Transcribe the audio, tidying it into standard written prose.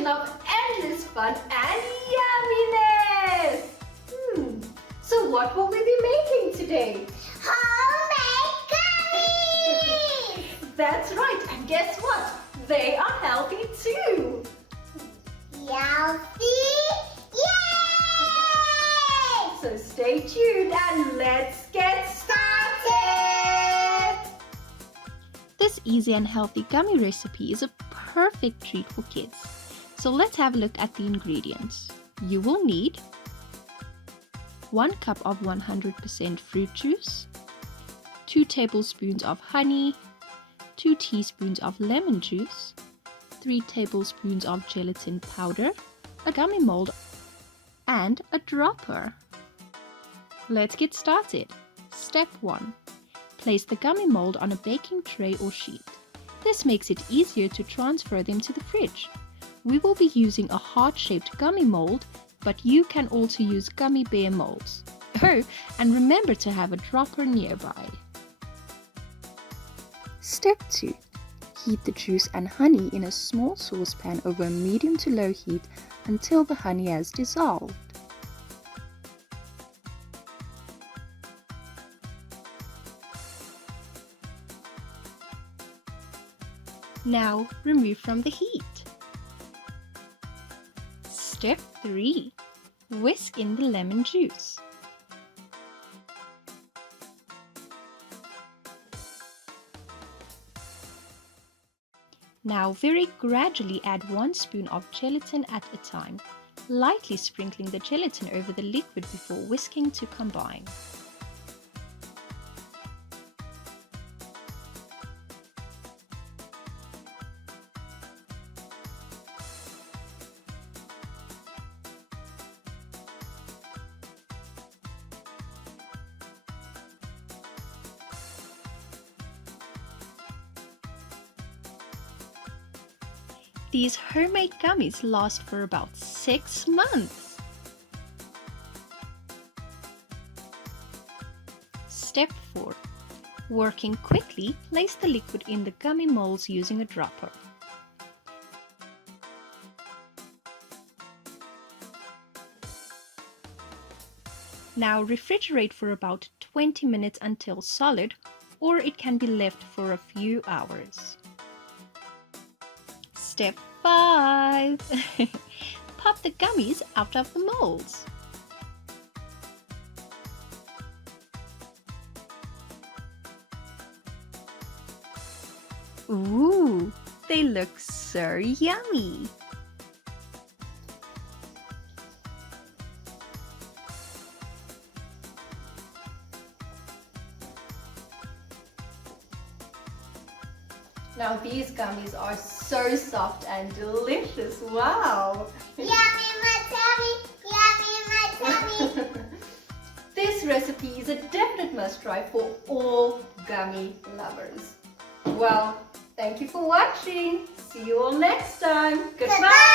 combination of endless fun and yumminess. So what will we be making today? Homemade gummies! That's right, and guess what? They are healthy too. Healthy? Yay! So stay tuned and let's get started! This easy and healthy gummy recipe is a perfect treat for kids. So let's have a look at the ingredients. You will need 1 cup of 100% fruit juice, 2 tablespoons of honey, 2 teaspoons of lemon juice, 3 tablespoons of gelatin powder, a gummy mold, and a dropper. Let's get started. Step 1. Place the gummy mold on a baking tray or sheet. This makes it easier to transfer them to the fridge. We will be using a heart-shaped gummy mold, but you can also use gummy bear molds. Oh, and remember to have a dropper nearby. Step 2. Heat the juice and honey in a small saucepan over a medium to low heat until the honey has dissolved. Now remove from the heat. Step 3. Whisk in the lemon juice. Now very gradually add 1 spoon of gelatin at a time, lightly sprinkling the gelatin over the liquid before whisking to combine. These homemade gummies last for about 6 months. Step 4. Working quickly, place the liquid in the gummy molds using a dropper. Now refrigerate for about 20 minutes until solid, or it can be left for a few hours. Step 5. Pop the gummies out of the molds. Ooh, they look so yummy. Now these gummies are so soft and delicious. Wow! Yummy in my tummy! Yummy in my tummy! This recipe is a definite must-try for all gummy lovers. Well, thank you for watching. See you all next time. Goodbye!